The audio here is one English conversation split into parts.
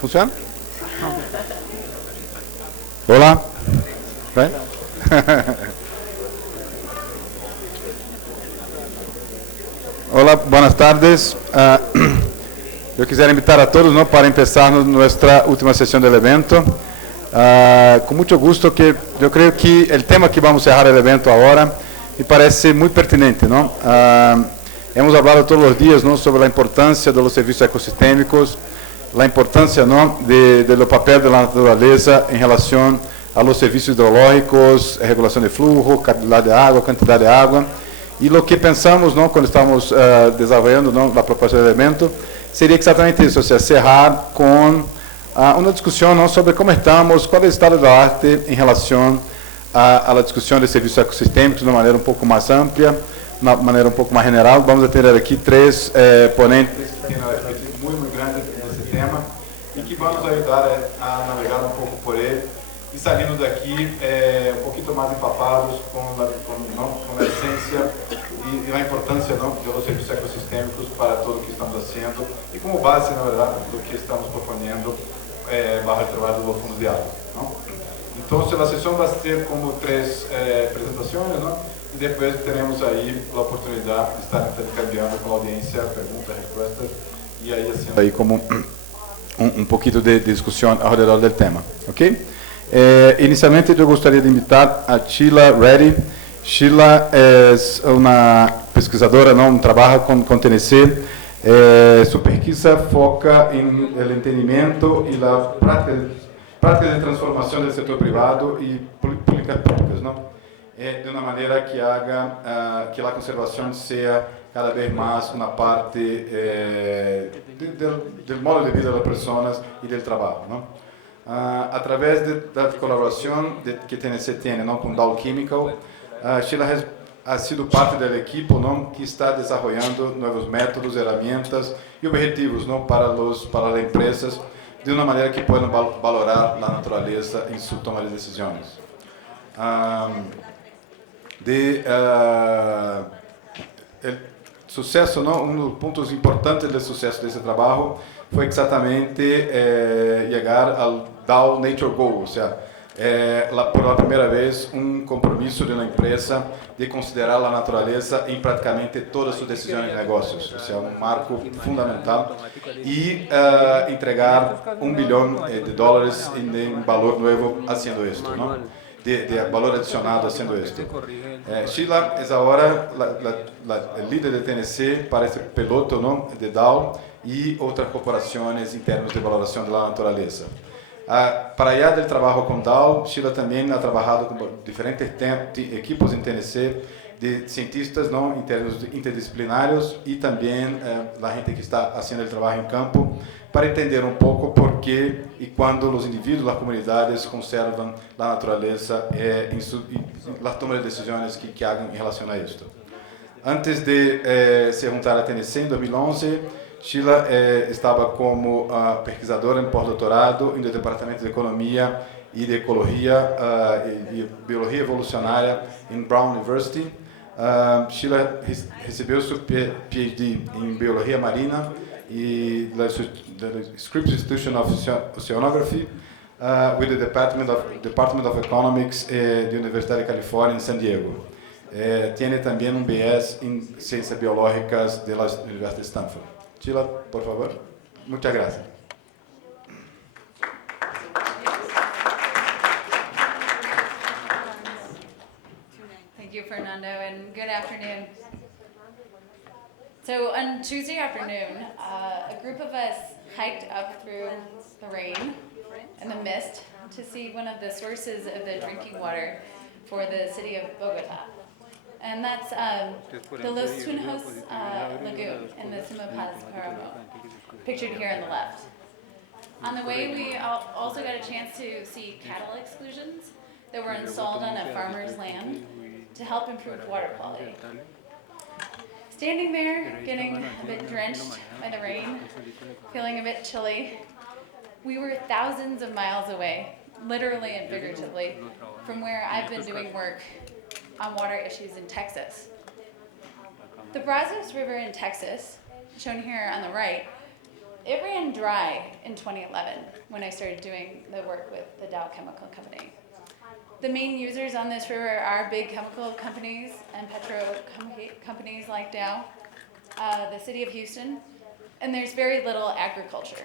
Funciona? Olá. Bem? Olá, boas tardes. Eu quisiera invitar a todos, ¿no?, para empezar nuestra última sesión del evento. Con mucho gusto, que yo creo que el tema que vamos a cerrar el evento ahora me parece muy pertinente, ¿no? Hemos hablado todos los días, ¿no?, sobre la importancia de los servicios ecosistémicos, la importancia, ¿no?, de lo papel de la naturaleza en relación a los servicios hidrológicos, regulación de flujo, calidad de agua, cantidad de agua. E o que pensamos, não, quando estamos desenvolvendo, não, a proposta do evento, seria exatamente isso, ou seja, cerrar com uma discussão, não, sobre como estamos, qual é o estado da arte em relação à discussão de serviços ecossistêmicos de uma maneira um pouco mais ampla, de uma maneira um pouco mais general. Vamos ter aqui três ponentes que têm uma expertise muito grande nesse tema e que vão nos ajudar a navegar um pouco por ele e saindo daqui um pouquinho mais empapados com a essência e a importância, não, dos serviços ecossistêmicos para tudo o que estamos fazendo e como base, na verdade, do que estamos propondo para o trabalho do Fondos de Agua. Então, a sessão vai ter como três apresentações, não? E depois teremos aí a oportunidade de estar intercambiando com a audiência perguntas, respostas e aí assim aí como pouquinho de discussão ao redor do tema, ok? Inicialmente eu gostaria de invitar a Sheila Reddy. Sheila es una pesquisadora, ¿no?, trabaja con TNC. Su pesquisa foca en el entendimiento y la práctica de transformación del sector privado y políticas públicas, ¿no?, de una manera que haga que la conservación sea cada vez más una parte del modo de vida de las personas y del trabajo, ¿no? A través de la colaboración que TNC tiene, ¿no?, con Dow Chemical, Sheila ha sido parte del equipo, ¿no?, que está desarrollando nuevos métodos, herramientas y objetivos, ¿no?, para las empresas de una manera que puedan valorar la naturaleza en su toma de decisiones. El suceso, ¿no?, uno de los puntos importantes del suceso de ese trabajo fue exactamente llegar al Dow Nature Goal, o sea, por la primera vez compromiso de una empresa de considerar la naturaleza en prácticamente todas sus decisiones de negocios, o sea, un marco fundamental y entregar $1 billón en valor nuevo haciendo esto, ¿no?, de valor adicionado haciendo esto. Sheila es ahora el líder de TNC para este piloto, ¿no?, de Dow y otras corporaciones en términos de valoración de la naturaleza. Para allá del trabajo con Dow, Sheila también ha trabajado con diferentes equipos en TNC de cientistas, ¿no?, en términos interdisciplinarios y también la gente que está haciendo el trabajo en campo para entender un poco por qué y cuándo los individuos, las comunidades conservan la naturaleza en las tomas de decisiones que hagan en relación a esto. Antes de se juntar a TNC en 2011, Sheila estava como pesquisadora em pós-doutorado no Departamento de Economia e de Ecologia e Biologia Evolucionária em Brown University. Sheila recebeu seu PhD em Biologia Marina e da Scripps Institution of Oceanography with the Department of Economics da Universidade de Califórnia em San Diego. Tiene também BS em Ciências Biológicas da Universidade de Stanford. Sheila, por favor. Muchas gracias. Thank you, Fernando, and good afternoon. So on Tuesday afternoon, a group of us hiked up through the rain and the mist to see one of the sources of the drinking water for the city of Bogota. And that's the Los Tunjos Lagoon in the Sumapaz Paramo, pictured here on the left. On the way, we also got a chance to see cattle exclusions that were installed on a farmer's land to help improve water quality. Standing there, getting a bit drenched by the rain, feeling a bit chilly, we were thousands of miles away, literally and figuratively, from where I've been doing work on water issues in Texas. The Brazos River in Texas, shown here on the right, it ran dry in 2011 when I started doing the work with the Dow Chemical Company. The main users on this river are big chemical companies and petro companies like Dow, the city of Houston, and there's very little agriculture.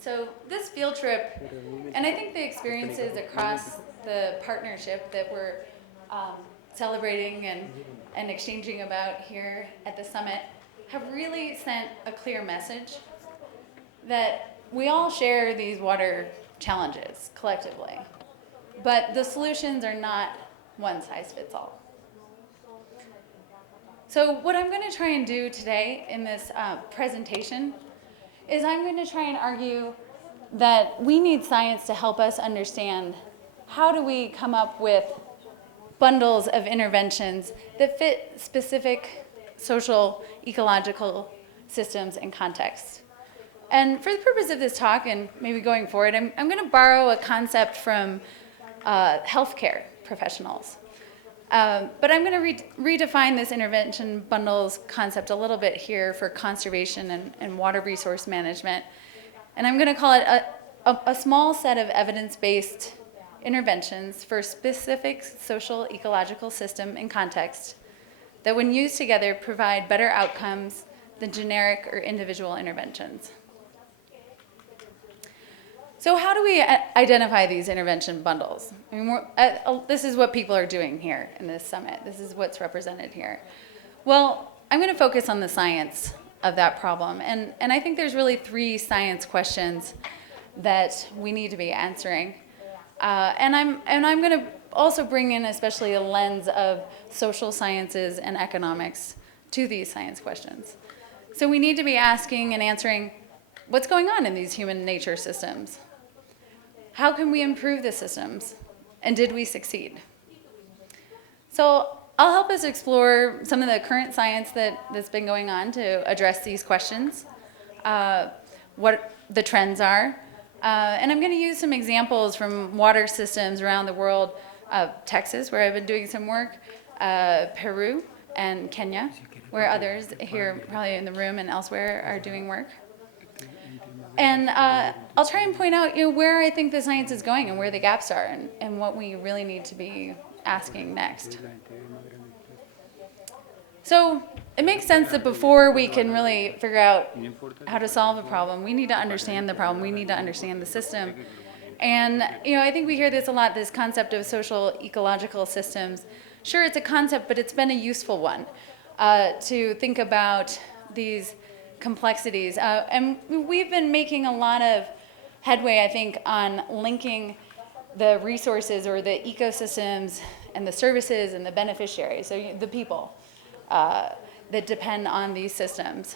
So this field trip, and I think the experiences across the partnership that we're celebrating and exchanging about here at the summit have really sent a clear message that we all share these water challenges collectively, but the solutions are not one size fits all. So what I'm going to try and do today in this presentation is I'm going to try and argue that we need science to help us understand how do we come up with bundles of interventions that fit specific social, ecological systems and contexts. And for the purpose of this talk and maybe going forward, I'm going to borrow a concept from healthcare professionals. But I'm going to redefine this intervention bundles concept a little bit here for conservation and water resource management. And I'm going to call it a small set of evidence-based interventions for specific social ecological system and context that when used together provide better outcomes than generic or individual interventions. So how do we identify these intervention bundles? I mean, this is what people are doing here in this summit. This is what's represented here. Well, I'm going to focus on the science of that problem. And I think there's really 3 science questions that we need to be answering. And I'm going to also bring in especially a lens of social sciences and economics to these science questions. So we need to be asking and answering what's going on in these human nature systems. How can we improve the systems? And did we succeed? So I'll help us explore some of the current science that's been going on to address these questions, what the trends are. And I'm going to use some examples from water systems around the world, Texas, where I've been doing some work, Peru and Kenya, where others here probably in the room and elsewhere are doing work. And I'll try and point out where I think the science is going and where the gaps are and what we really need to be asking next. So it makes sense that before we can really figure out how to solve a problem, we need to understand the problem, we need to understand the system. And I think we hear this a lot, this concept of social ecological systems. Sure, it's a concept, but it's been a useful one to think about these complexities. And we've been making a lot of headway, I think, on linking the resources or the ecosystems and the services and the beneficiaries, so the people that depend on these systems.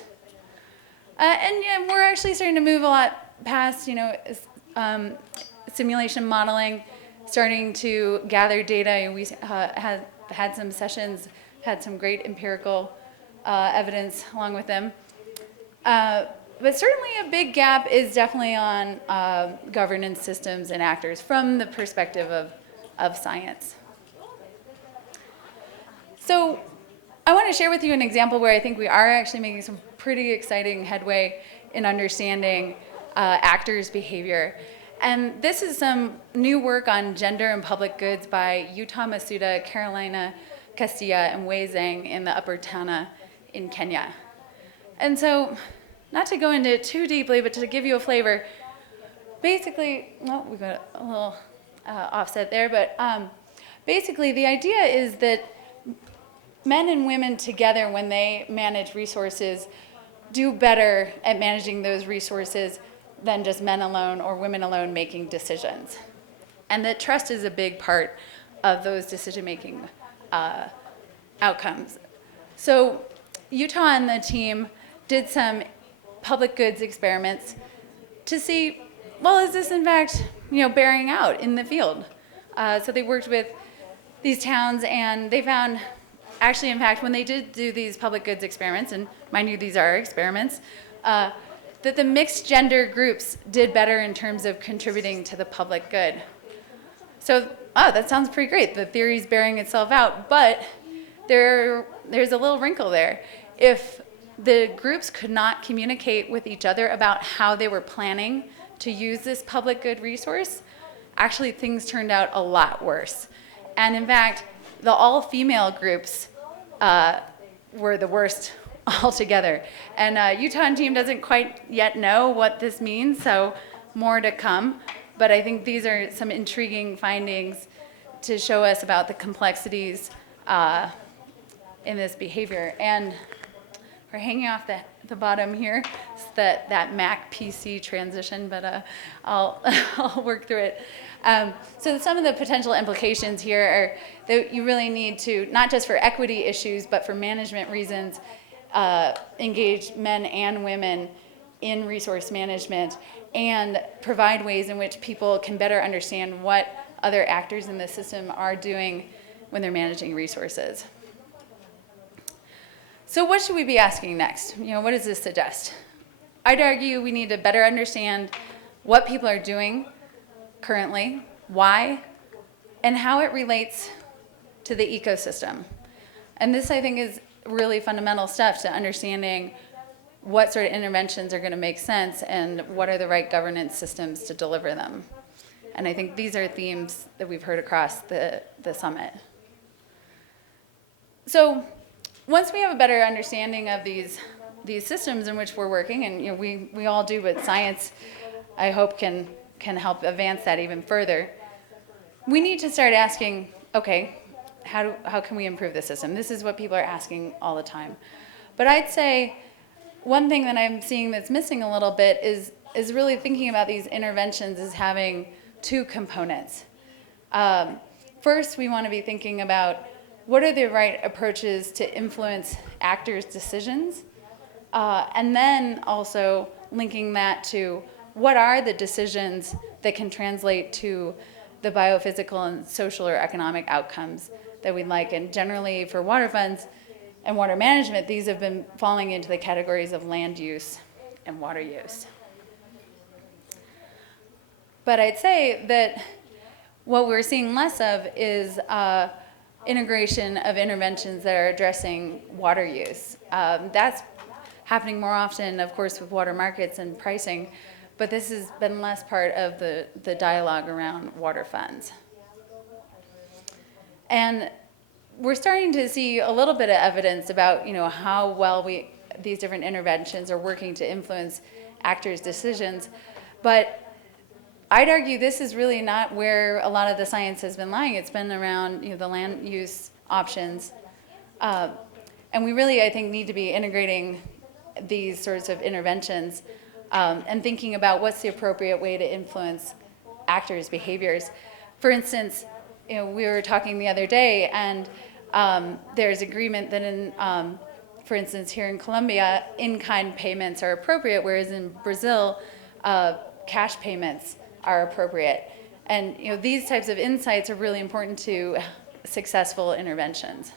And we're actually starting to move a lot past, simulation modeling, starting to gather data. We had some sessions, had some great empirical evidence along with them. But certainly a big gap is definitely on governance systems and actors from the perspective of science. So I want to share with you an example where I think we are actually making some pretty exciting headway in understanding actors' behavior. And this is some new work on gender and public goods by Utah Masuda, Carolina Castilla, and Wei Zhang in the Upper Tana in Kenya. And so, not to go into it too deeply, but to give you a flavor, basically, well, we got a little offset there, but basically the idea is that men and women together, when they manage resources, do better at managing those resources than just men alone or women alone making decisions. And that trust is a big part of those decision-making outcomes. So Utah and the team did some public goods experiments to see, well, is this in fact, bearing out in the field? So they worked with these towns and they found, actually, in fact, when they did do these public goods experiments, and mind you, these are experiments, that the mixed gender groups did better in terms of contributing to the public good. So, that sounds pretty great. The theory's bearing itself out, but there's a little wrinkle there. If the groups could not communicate with each other about how they were planning to use this public good resource, actually things turned out a lot worse. And in fact, the all-female groups were the worst altogether. And Utah team doesn't quite yet know what this means, so more to come. But I think these are some intriguing findings to show us about the complexities in this behavior. And we're hanging off the bottom here, that Mac PC transition, but I'll work through it. So some of the potential implications here are that you really need to, not just for equity issues, but for management reasons, engage men and women in resource management and provide ways in which people can better understand what other actors in the system are doing when they're managing resources. So what should we be asking next? What does this suggest? I'd argue we need to better understand what people are doing currently, why, and how it relates to the ecosystem. And this, I think, is really fundamental stuff to understanding what sort of interventions are going to make sense and what are the right governance systems to deliver them. And I think these are themes that we've heard across the summit. So once we have a better understanding of these systems in which we're working, and we all do, but science, I hope, can help advance that even further, we need to start asking, okay, how can we improve the system? This is what people are asking all the time. But I'd say one thing that I'm seeing that's missing a little bit is really thinking about these interventions as having two components. First, we want to be thinking about what are the right approaches to influence actors' decisions, and then also linking that to what are the decisions that can translate to the biophysical and social or economic outcomes that we'd like. And generally for water funds and water management, these have been falling into the categories of land use and water use. But I'd say that what we're seeing less of is integration of interventions that are addressing water use. That's happening more often, of course, with water markets and pricing, but this has been less part of the dialogue around water funds. And we're starting to see a little bit of evidence about how well these different interventions are working to influence actors' decisions, but I'd argue this is really not where a lot of the science has been lying. It's been around the land use options. And we really, I think, need to be integrating these sorts of interventions and thinking about what's the appropriate way to influence actors' behaviors. For instance, we were talking the other day, and there's agreement that for instance, here in Colombia, in-kind payments are appropriate, whereas in Brazil, cash payments are appropriate. And these types of insights are really important to successful interventions.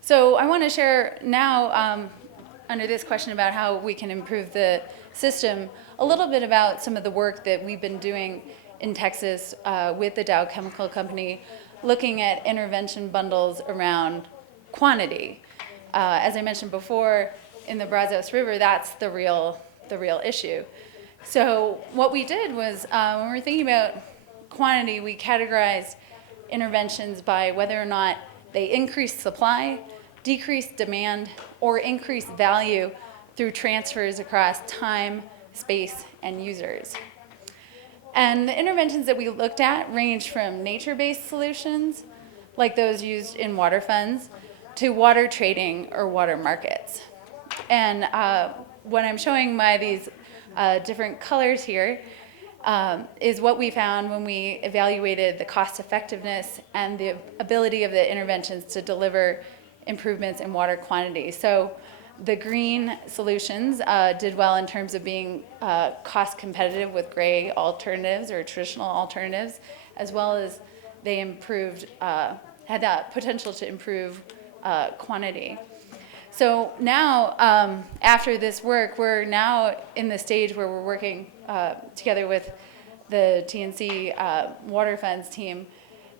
So I want to share now, under this question about how we can improve the system, a little bit about some of the work that we've been doing in Texas with the Dow Chemical Company, looking at intervention bundles around quantity. As I mentioned before, in the Brazos River, that's the real issue. So what we did was, when we were thinking about quantity, we categorized interventions by whether or not they increase supply, decrease demand, or increase value through transfers across time, space, and users. And the interventions that we looked at range from nature-based solutions, like those used in water funds, to water trading or water markets. And what I'm showing by these different colors here is what we found when we evaluated the cost effectiveness and the ability of the interventions to deliver improvements in water quantity. So the green solutions did well in terms of being cost competitive with gray alternatives or traditional alternatives, as well as they improved, had that potential to improve quantity. So now, after this work, we're now in the stage where we're working together with the TNC Water Funds team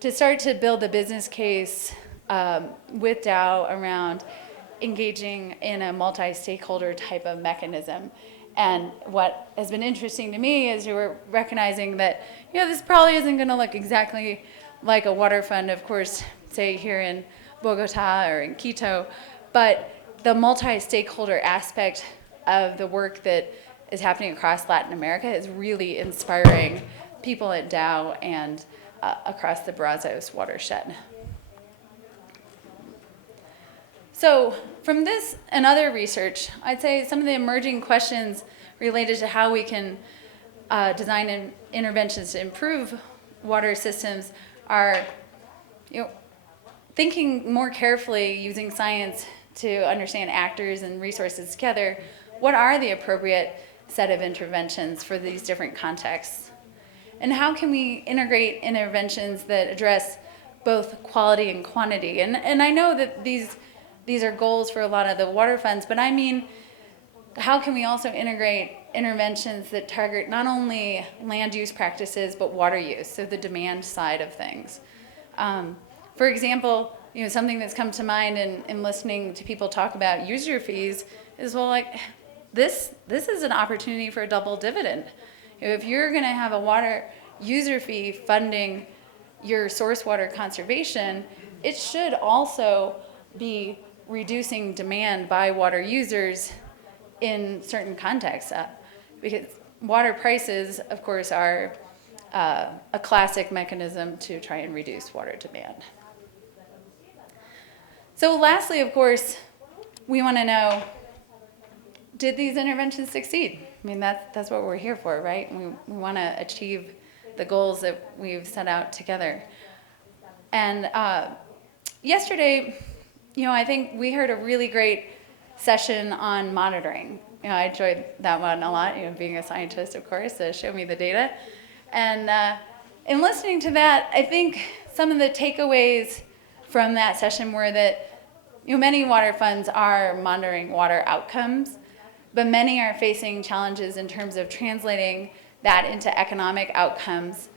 to start to build the business case with Dow around engaging in a multi-stakeholder type of mechanism. And what has been interesting to me is we're recognizing that, this probably isn't going to look exactly like a water fund, of course, say here in Bogota or in Quito, but the multi-stakeholder aspect of the work that is happening across Latin America is really inspiring people at Dow and across the Brazos watershed. So from this and other research, I'd say some of the emerging questions related to how we can design interventions to improve water systems are, thinking more carefully using science to understand actors and resources together. What are the appropriate set of interventions for these different contexts? And how can we integrate interventions that address both quality and quantity? And I know that these are goals for a lot of the water funds, but I mean, how can we also integrate interventions that target not only land use practices, but water use, so the demand side of things? For example, something that's come to mind in listening to people talk about user fees is, well, like, this is an opportunity for a double dividend. If you're going to have a water user fee funding your source water conservation, it should also be reducing demand by water users in certain contexts, because water prices, of course, are a classic mechanism to try and reduce water demand. So lastly, of course, we want to know, did these interventions succeed? I mean, that's what we're here for, right? We want to achieve the goals that we've set out together. And yesterday, I think we heard a really great session on monitoring. I enjoyed that one a lot, being a scientist, of course, to show me the data. And in listening to that, I think some of the takeaways from that session were that many water funds are monitoring water outcomes, but many are facing challenges in terms of translating that into economic outcomes,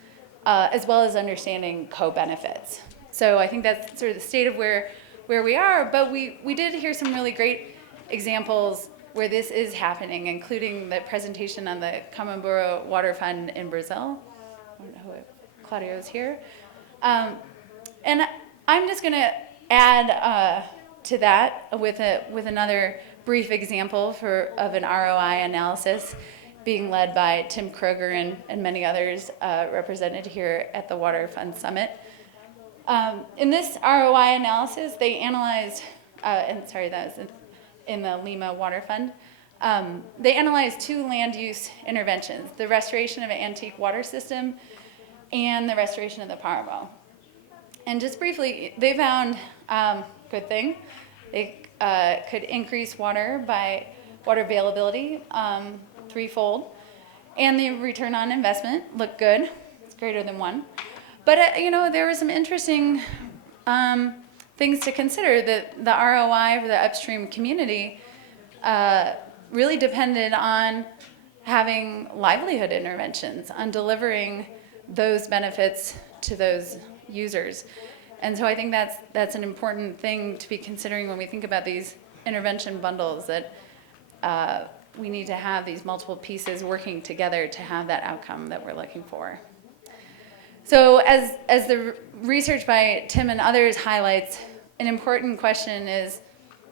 as well as understanding co-benefits. So I think that's sort of the state of where we are, but we did hear some really great examples where this is happening, including the presentation on the Camamburo Water Fund in Brazil. I don't know if Claudio's here. And I'm just going to add to that with another brief example of an ROI analysis being led by Tim Kroger and many others represented here at the Water Fund Summit. In this ROI analysis, they analyzed, that was in the Lima Water Fund, they analyzed two land use interventions, the restoration of an antique water system and the restoration of the Paramo. And just briefly, they found, good thing, they could increase water availability threefold, and the return on investment looked good. It's greater than 1. But there were some interesting things to consider. That the ROI for the upstream community really depended on having livelihood interventions, on delivering those benefits to those users. And so I think that's an important thing to be considering when we think about these intervention bundles, that we need to have these multiple pieces working together to have that outcome that we're looking for. So as the research by Tim and others highlights, an important question is,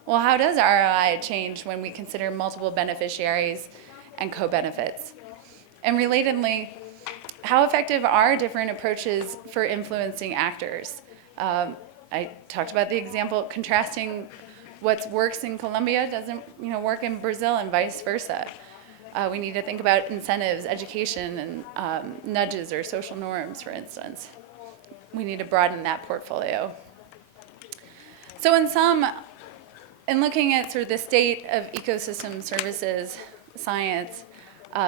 well, how does ROI change when we consider multiple beneficiaries and co-benefits? And relatedly, how effective are different approaches for influencing actors? I talked about the example contrasting what works in Colombia doesn't work in Brazil and vice versa. We need to think about incentives, education, and nudges or social norms, for instance. We need to broaden that portfolio. So in looking at sort of the state of ecosystem services science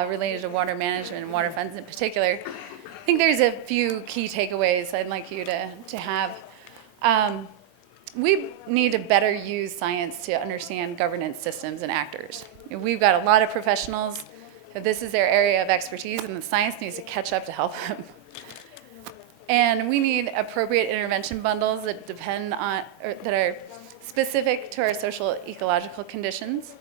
related to water management and water funds in particular, I think there's a few key takeaways I'd like you to have. We need to better use science to understand governance systems and actors. We've got a lot of professionals that this is their area of expertise, and the science needs to catch up to help them. And we need appropriate intervention bundles that depend on, or that are specific to our social ecological conditions.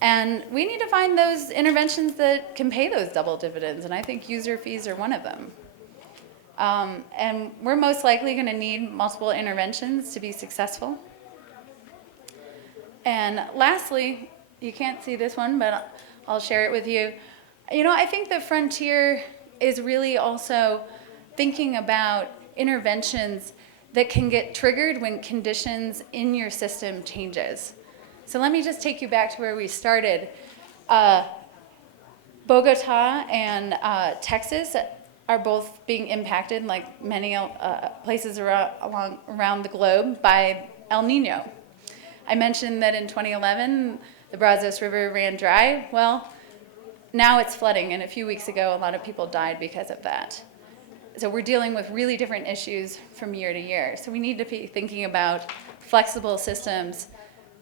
And we need to find those interventions that can pay those double dividends, and I think user fees are one of them. And we're most likely going to need multiple interventions to be successful. And lastly, you can't see this one, but I'll share it with you. You know, I think the frontier is really also thinking about interventions that can get triggered when conditions in your system changes. So let me just take you back to where we started. Bogota and Texas are both being impacted, like many places around the globe, by El Nino. I mentioned that in 2011, the Brazos River ran dry. Well, now it's flooding, and a few weeks ago, a lot of people died because of that. So we're dealing with really different issues from year to year. So we need to be thinking about flexible systems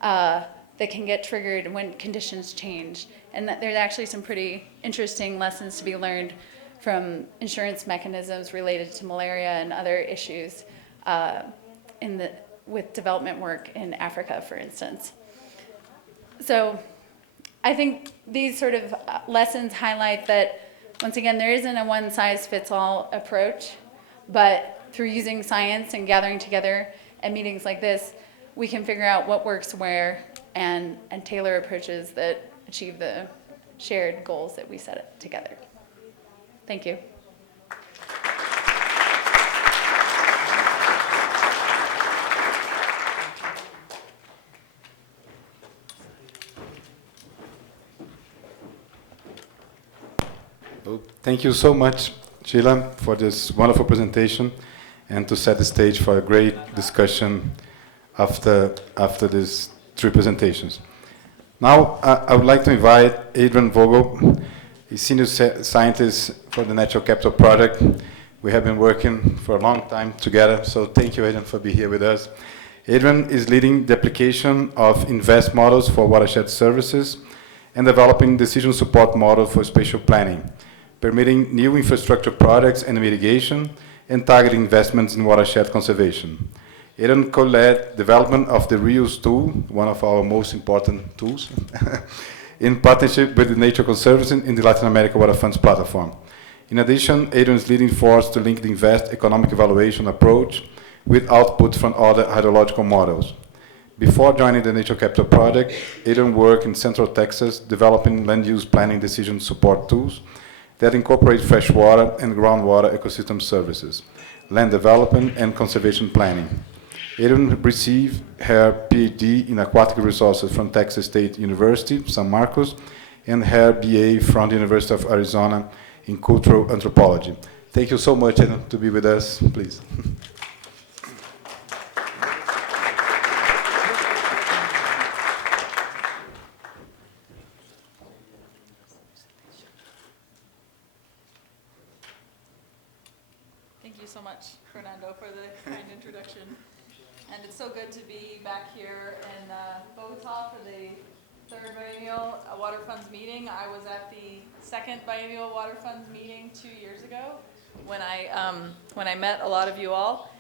that can get triggered when conditions change. And that there's actually some pretty interesting lessons to be learned from insurance mechanisms related to malaria and other issues with development work in Africa, for instance. So I think these sort of lessons highlight that, once again, there isn't a one-size-fits-all approach, but through using science and gathering together at meetings like this, we can figure out what works where and tailor approaches that achieve the shared goals that we set together. Thank you. Well, thank you so much, Sheila, for this wonderful presentation and to set the stage for a great discussion after these three presentations. Now, I would like to invite Adrian Vogel, a senior scientist for the Natural Capital Project. We have been working for a long time together, so thank you, Adrian, for being here with us. Adrian is leading the application of INVEST models for watershed services and developing decision support model for spatial planning, permitting new infrastructure projects and mitigation, and targeting investments in watershed conservation. Adrian co-led development of the reuse tool, one of our most important tools, in partnership with the Nature Conservancy in the Latin America Water Funds platform. In addition, Adrian is leading force to link the INVEST economic evaluation approach with output from other hydrological models. Before joining the Nature Capital Project, Adrian worked in Central Texas developing land use planning decision support tools that incorporate freshwater and groundwater ecosystem services, land development, and conservation planning. Adrian received her PhD in aquatic resources from Texas State University, San Marcos, and her BA from the University of Arizona in cultural anthropology. Thank you so much, Adrian, to be with us, please. Thank you so much, Fernando, for the kind introduction. And it's so good to be back here in Bogota for the third biennial Water Funds meeting. I was at the second biennial Water Funds meeting 2 years ago when I met a lot of you all.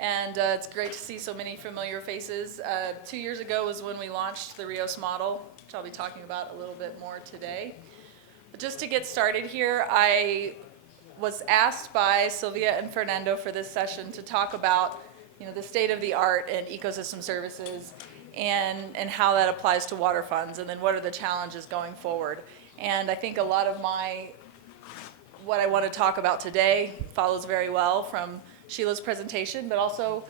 And it's great to see so many familiar faces. 2 years ago was when we launched the Rios model, which I'll be talking about a little bit more today. But just to get started here, I was asked by Sylvia and Fernando for this session to talk about the state of the art in ecosystem services and how that applies to water funds, and then what are the challenges going forward. And I think a lot of what I want to talk about today follows very well from Sheila's presentation, but also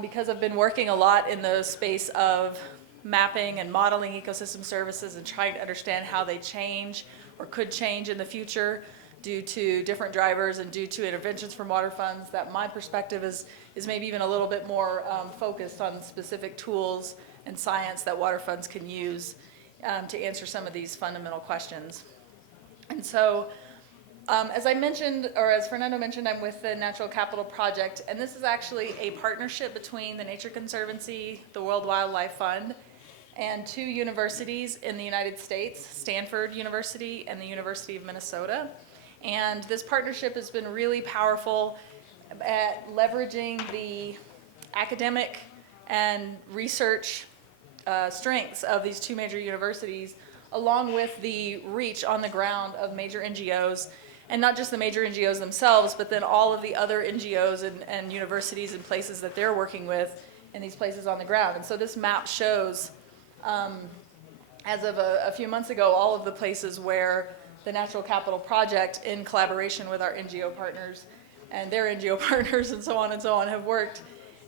because I've been working a lot in the space of mapping and modeling ecosystem services and trying to understand how they change or could change in the future due to different drivers and due to interventions from water funds, that my perspective is maybe even a little bit more focused on specific tools and science that water funds can use to answer some of these fundamental questions. And so, as I mentioned, or as Fernando mentioned, I'm with the Natural Capital Project, and this is actually a partnership between the Nature Conservancy, the World Wildlife Fund, and 2 universities in the United States, Stanford University and the University of Minnesota. And this partnership has been really powerful at leveraging the academic and research strengths of these two major universities, along with the reach on the ground of major NGOs, and not just the major NGOs themselves, but then all of the other NGOs and universities and places that they're working with in these places on the ground. And so this map shows, as of a few months ago, all of the places where the Natural Capital Project, in collaboration with our NGO partners and their NGO partners and so on, have worked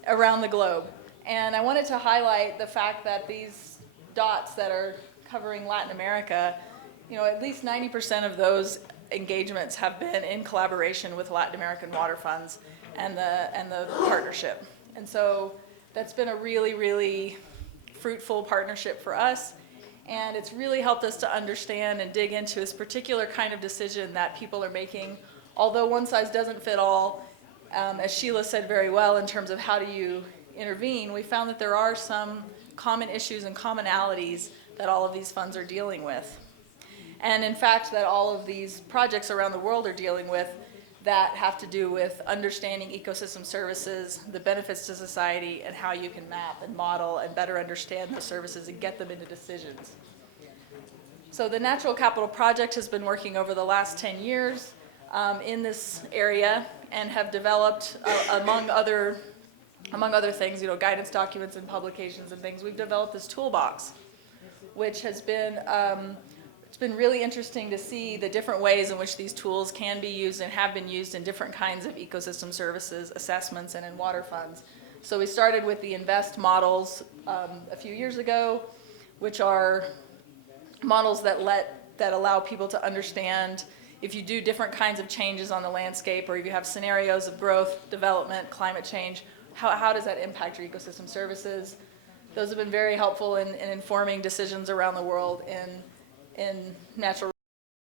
around the globe. And I wanted to highlight the fact that these dots that are covering Latin America, you know, at least 90% of those engagements have been in collaboration with Latin American water funds and the partnership. And so that's been a really, really fruitful partnership for us. And it's really helped us to understand and dig into this particular kind of decision that people are making. Although one size doesn't fit all, as Sheila said very well, in terms of how do you intervene, we found that there are some common issues and commonalities that all of these funds are dealing with. And in fact, that all of these projects around the world are dealing with that have to do with understanding ecosystem services, the benefits to society, and how you can map and model and better understand those services and get them into decisions. So the Natural Capital Project has been working over the last 10 years in this area and have developed, among other things, you know, guidance documents and publications and things, we've developed this toolbox, which has been it's been really interesting to see the different ways in which these tools can be used and have been used in different kinds of ecosystem services, assessments, and in water funds. So we started with the INVEST models a few years ago, which are models that allow people to understand if you do different kinds of changes on the landscape, or if you have scenarios of growth, development, climate change, how does that impact your ecosystem services? Those have been very helpful in informing decisions around the world in natural